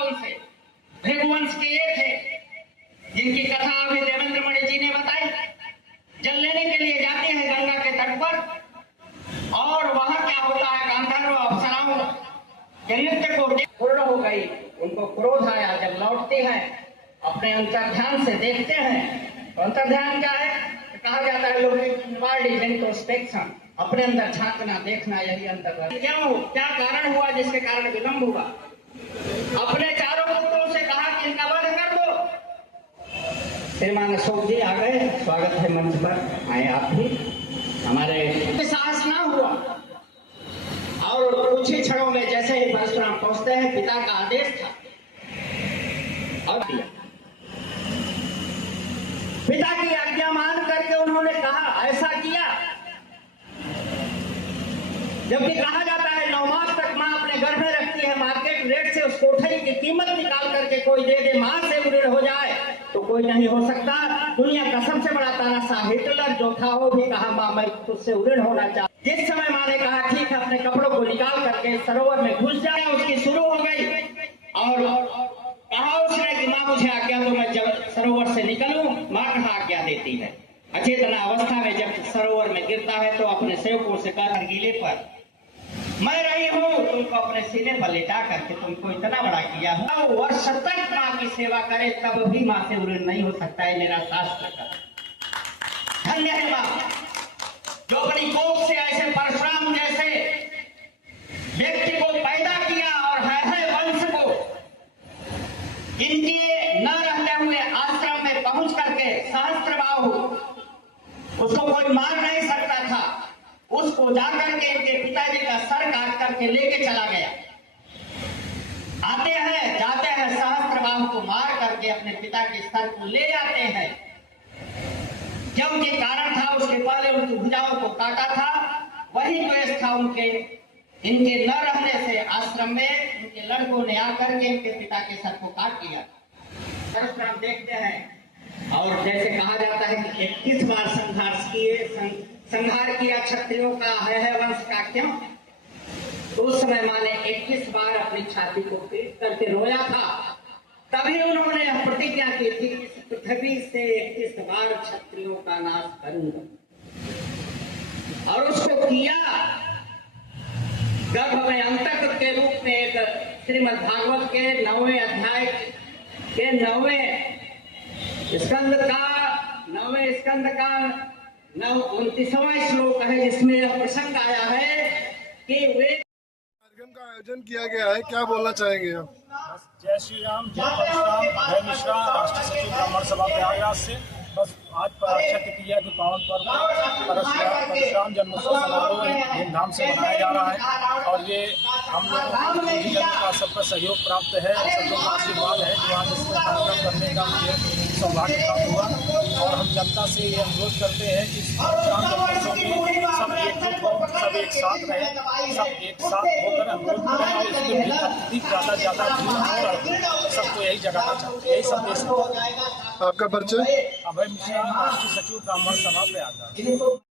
उनसे। भृगुवंश के ये थे जिनकी कथा अभी देवेंद्र मणि जी ने बताई। जल लेने के लिए जाते हैं गंगा के तट पर और वहां क्या होता है, गांधर्व अप्सराओं के नृत्य को पूर्ण हो गई, उनको क्रोध आया। जब लौटते हैं अपने अंतर्ध्यान से देखते हैं तो अंतर्ध्यान क्या है, कहा जाता है लोग इंट्रोस्पेक्शन, अपने अंदर झांकना देखना, यही अंतर्ध्यान। क्या कारण हुआ जिसके कारण विलंब हुआ? अपने चारों पुत्रों से कहा कि इनका वध कर दो। श्रीमान अशोक जी आ गए, स्वागत है मंच पर, आए आप भी। हमारे साहस ना हुआ और कुछ ही क्षणों में जैसे ही परशुराम पहुंचते हैं, पिता का आदेश था और दिया। पिता की आज्ञा मान करके उन्होंने कहा, ऐसा किया। जबकि कहा जाता है 9 मास तक मां अपने गर्भ में रखती है, मार्केट रेट से उस कोठरी की कीमत निकाल करके कोई दे दे, मां से ऋण हो जाए तो कोई नहीं हो सकता। दुनिया का सबसे बड़ा तानाशाह हिटलर जो था वो भी कहा मां मैं तुझसे ऋण होना चाहता। जिस समय मां ने कहा ठीक है, अपने कपड़ों को निकाल करके सरोवर में घुस जाए, उसकी शुरू हो गई और कहा उसने कि मां मुझे आज्ञा दो, मैं जब सरोवर से निकलूं। मां कहा आज्ञा देती है। अचेतना अवस्था में जब सरोवर में गिरता है तो अपने सेवकों से कहा, गीले पर मैं रही हूँ, तुमको अपने सीने पर लेटा करके तुमको इतना बड़ा किया हूँ। वर्ष तक माँ की सेवा करे तब भी माँ से ऋण नहीं हो सकता है, मेरा शास्त्र का। धन्य है माँ जो अपनी कोख से ऐसे परशुराम जैसे व्यक्ति को पैदा किया और है वंश को इनके न रहते हुए आश्रम में पहुंच करके सहस्त्रबाहु, उसको कोई मार नहीं सकता था, उसको जाकर के इनके पिताजी का सर काट करके लेके चला गया। आते हैं जाते हैं, सहस्त्रबाहु को मार करके अपने पिता के सर को ले जाते हैं। क्योंकि कारण था, उसके पहले उनकी भुजाओं को काटा था, वही द्वेष था उनके इनके न रहने से। आश्रम में उनके लड़कों ने आकर के इनके पिता के सर को काट लिया। परशुराम देखते हैं और जैसे कहा जाता है कि 21 बार संहार किया क्षत्रियों का है वंश का क्यों। तो उस समय मां ने 21 बार अपनी छाती को पीट करके रोया था। तभी उन्होंने प्रतिज्ञा की थी कि इस पृथ्वी से 21 बार क्षत्रियों का नाश करूंगा, और उसको किया। गर्भ में अंतक के रूप में एक श्रीमद् भागवत के 9वें अध्याय के 9वें स्कंद का 29वां श्लोक है, जिसमें यह प्रसंग आया है कि वे कार्यक्रम का आयोजन किया गया है। क्या बोलना चाहेंगे आप? जय श्री राम, जय परशुराम, जय मिश्रा, राष्ट्रीय सचिव ब्राह्मण सभा प्रयागराज से। बस आज पर अक्षय तृतीया के पावन पर्व परशुराम जन्मोत्सव समारोह धूमधाम से मनाया जा रहा है और ये हम लोगों को का सबका सहयोग प्राप्त है, सब लोग आशीर्वाद है जो आज इसमें कार्यक्रम करने का मुझे सौभाग्य प्राप्त हुआ। और हम जनता से ये अनुरोध करते हैं कि परशुराम जन्मोत्सव में सब एकजुट हो, सब एक साथ रहे, सब एक साथ होकर अनुरोध करें और इसमें अधिक ज़्यादा भीड़ और सबको यही जगाना चाहते हैं, यही संदेश। आपका परिचय? अभय मिश्रा, राष्ट्रीय सचिव ब्राह्मण सभा प्रयागराज।